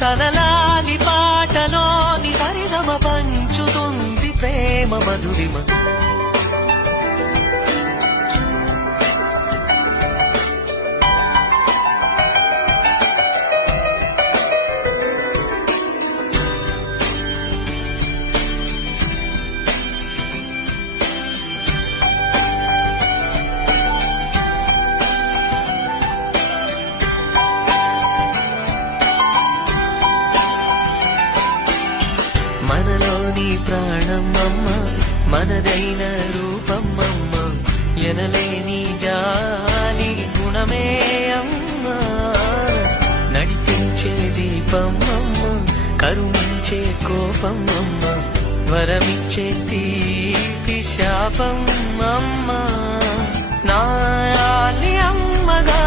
తనలాలి పాటలోని సరిగమ పంచుతుంది ప్రేమ మధురిమ. మనలోని ప్రాణమమ్మ, మనదైన రూపమమ్మ, ఎనలేని జాలి గుణమే అమ్మ. నడిపించే దీపమమ్మ, కరుణించే కోపమమ్మ, వరమిచ్చే తీపి శాపమమ్మ. నాయాలి అమ్మగా